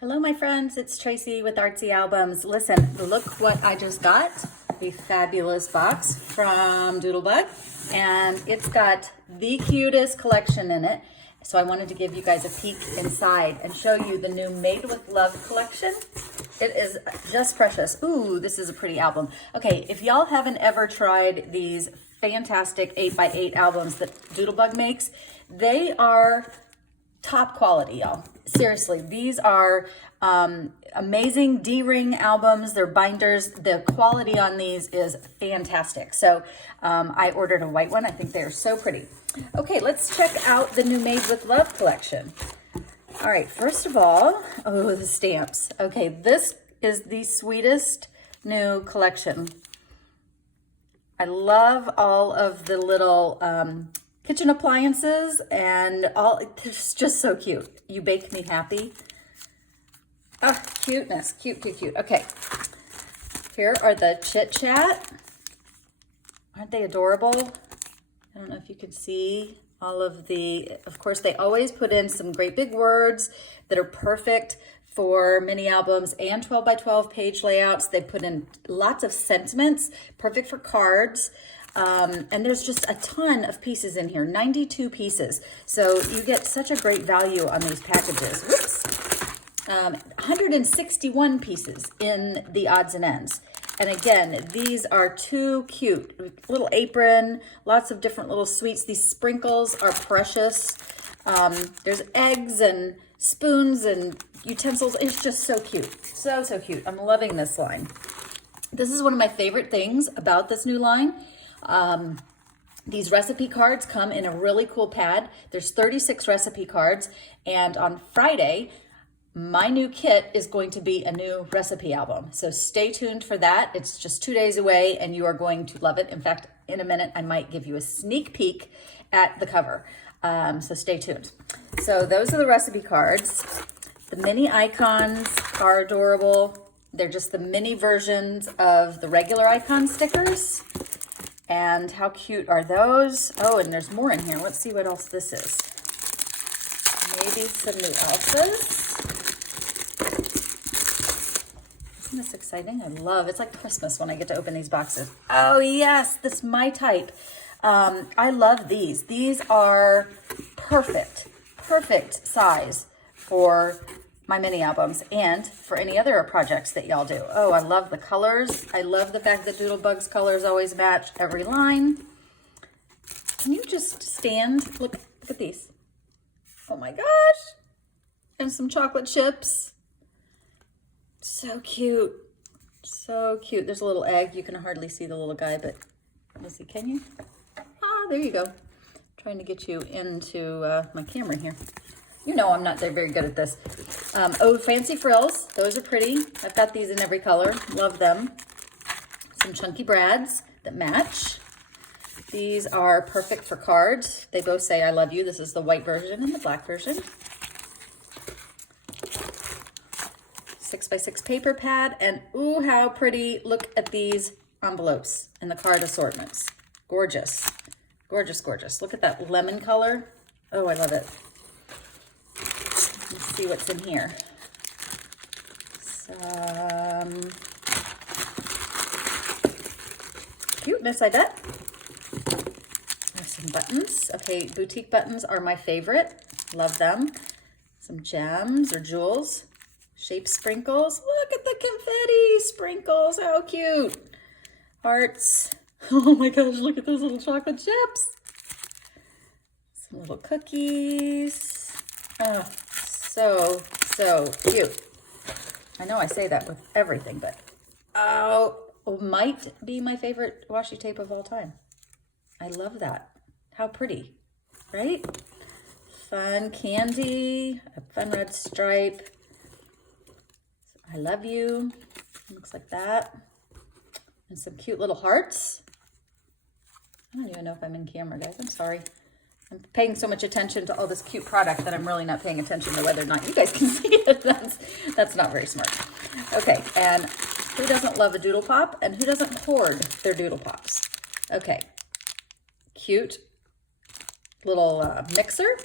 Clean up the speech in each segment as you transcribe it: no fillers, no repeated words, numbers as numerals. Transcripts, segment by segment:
Hello, my friends. It's Tracy with Artsy Albums. Listen, look what I just got. A fabulous box from Doodlebug, and it's got the cutest collection in it. So I wanted to give you guys a peek inside and show you the new Made with Love collection. It is just precious. Ooh, this is a pretty album. Okay, if y'all haven't ever tried these fantastic 8x8 albums that Doodlebug makes, they are top quality, y'all. Seriously, these are amazing D-ring albums. They're binders. The quality on these is fantastic. So I ordered a white one. I think they're so pretty. Okay, let's check out the new Made with Love collection. All right, first of all, oh, the stamps. Okay, this is the sweetest new collection. I love all of the little kitchen appliances and all. It's just so cute. You bake me happy. Ah, cuteness. Cute, cute, cute. Okay. Here are the Chit Chat. Aren't they adorable? I don't know if you can see all of the, of course, they always put in some great big words that are perfect for mini albums and 12 by 12 page layouts. They put in lots of sentiments, perfect for cards. And there's just a ton of pieces in here, 92 pieces. So you get such a great value on these packages. Whoops. 161 pieces in the odds and ends. And again, these are too cute. Little apron, lots of different little sweets. These sprinkles are precious. There's eggs and spoons and utensils. It's just so cute. So, so cute. I'm loving this line. This is one of my favorite things about this new line. These recipe cards come in a really cool pad. There's 36 recipe cards, and on Friday, my new kit is going to be a new recipe album. So stay tuned for that. It's just 2 days away, and you are going to love it. In fact, in a minute, I might give you a sneak peek at the cover. So stay tuned. So those are the recipe cards. The mini icons are adorable. They're just the mini versions of the regular icon stickers. And how cute are those? Oh, and there's more in here. Let's see what else this is. Maybe some new Elsas. Isn't this exciting? I love, it's like Christmas when I get to open these boxes. Oh yes, this is my type. I love these. These are perfect size for my mini albums and for any other projects that y'all do. Oh, I love the colors. I love the fact that Doodlebug's colors always match every line. Can you just stand? Look at these. Oh my gosh. And some chocolate chips. So cute. So cute. There's a little egg. You can hardly see the little guy, but let me see. Can you? Ah, there you go. Trying to get you into my camera here. You know I'm not very good at this. Oh, fancy frills. Those are pretty. I've got these in every color. Love them. Some chunky brads that match. These are perfect for cards. They both say I love you. This is the white version and the black version. 6x6 paper pad. And ooh, how pretty. Look at these envelopes and the card assortments. Gorgeous. Gorgeous, gorgeous. Look at that lemon color. Oh, I love it. Let's see what's in here. Some cuteness, I bet. There's some buttons. Okay, boutique buttons are my favorite. Love them. Some gems or jewels. Shape sprinkles. Look at the confetti sprinkles. How cute. Hearts. Oh my gosh, look at those little chocolate chips. Some little cookies. Oh, so cute. I know I say that with everything, but oh, might be my favorite washi tape of all time. I love that. How pretty, right? Fun candy, a fun red stripe. I love you. Looks like that. And some cute little hearts. I don't even know if I'm in camera, guys. I'm sorry. I'm paying so much attention to all this cute product that I'm really not paying attention to whether or not you guys can see it. That's not very smart. Okay, and who doesn't love a doodle pop and who doesn't hoard their doodle pops? Okay, cute little mixer,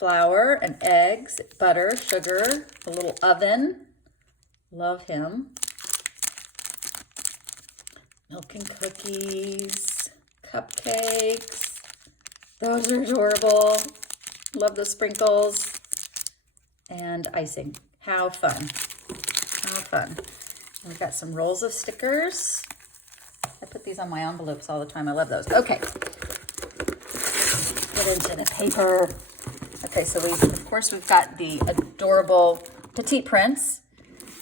flour and eggs, butter, sugar, a little oven. Love him. Milk and cookies, cupcakes. Those are adorable. Love the sprinkles. And icing. How fun. How fun. We've got some rolls of stickers. I put these on my envelopes all the time. I love those. Okay. Put it in a paper. Okay, so of course we've got the adorable Petite Prince.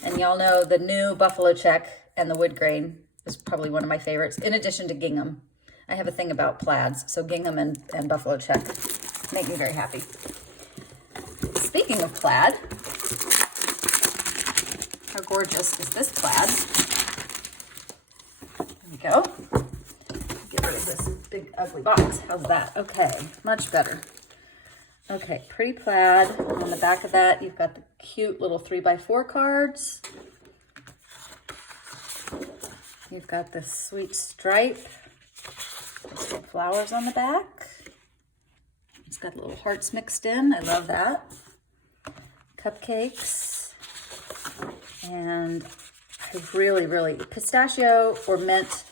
And y'all know the new buffalo check and the wood grain is probably one of my favorites, in addition to gingham. I have a thing about plaids, so gingham and buffalo check make me very happy. Speaking of plaid, how gorgeous is this plaid? There we go. Get rid of this big ugly box. How's that? Okay, much better. Okay, pretty plaid. On the back of that, you've got the cute little 3x4 cards. You've got the sweet stripe. There's some flowers on the back. It's got little hearts mixed in. I love that. Cupcakes. And I really, pistachio or mint.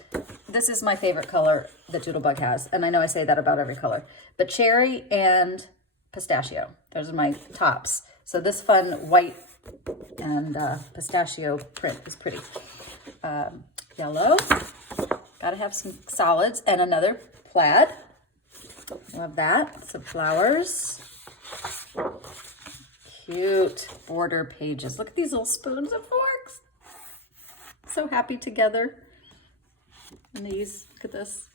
This is my favorite color that Doodlebug has. And I know I say that about every color. But cherry and pistachio. Those are my tops. So this fun white and pistachio print is pretty. Yellow. Gotta have some solids and another plaid. Love that. Some flowers. Cute border pages. Look at these little spoons and forks. So happy together. And these, look at this.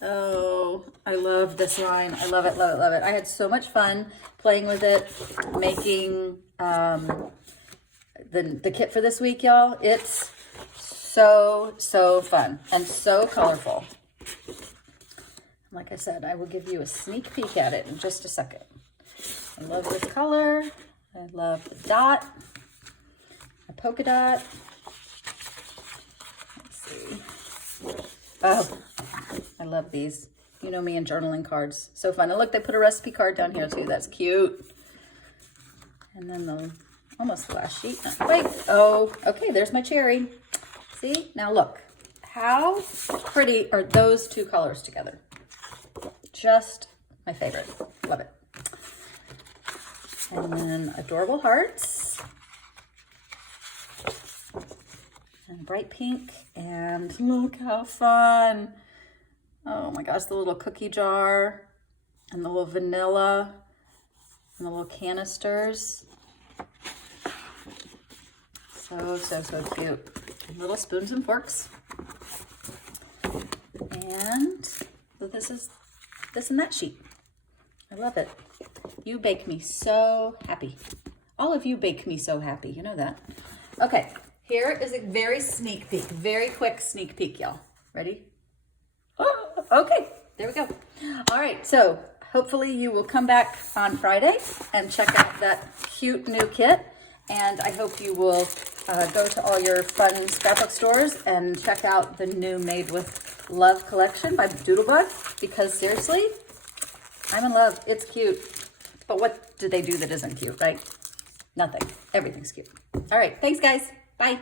Oh, I love this line. I love it, love it, love it. I had so much fun playing with it, making the kit for this week, y'all. It's so fun and so colorful. Like I said, I will give you a sneak peek at it in just a second. I love this color. I love the dot, a polka dot. Let's see. Oh, I love these. You know me and journaling cards. So fun. And look, they put a recipe card down here too. That's cute. And then almost the last sheet. Wait. Oh, okay. There's my cherry. See? Now look. How pretty are those two colors together? Just my favorite. Love it. And then adorable hearts. And bright pink. And look how fun. Oh my gosh, the little cookie jar. And the little vanilla. And the little canisters. So cute. And little spoons and forks. And so this is this and that sheet. I love it. You bake me so happy. All of you bake me so happy. You know that. Okay, here is a very sneak peek, very quick sneak peek, y'all. Ready? Oh, okay, there we go. All right, so hopefully you will come back on Friday and check out that cute new kit. And I hope you will go to all your fun scrapbook stores and check out the new Made with Love collection by Doodlebug, because seriously, I'm in love. It's cute. But what do they do that isn't cute, right? Nothing. Everything's cute. All right. Thanks, guys. Bye.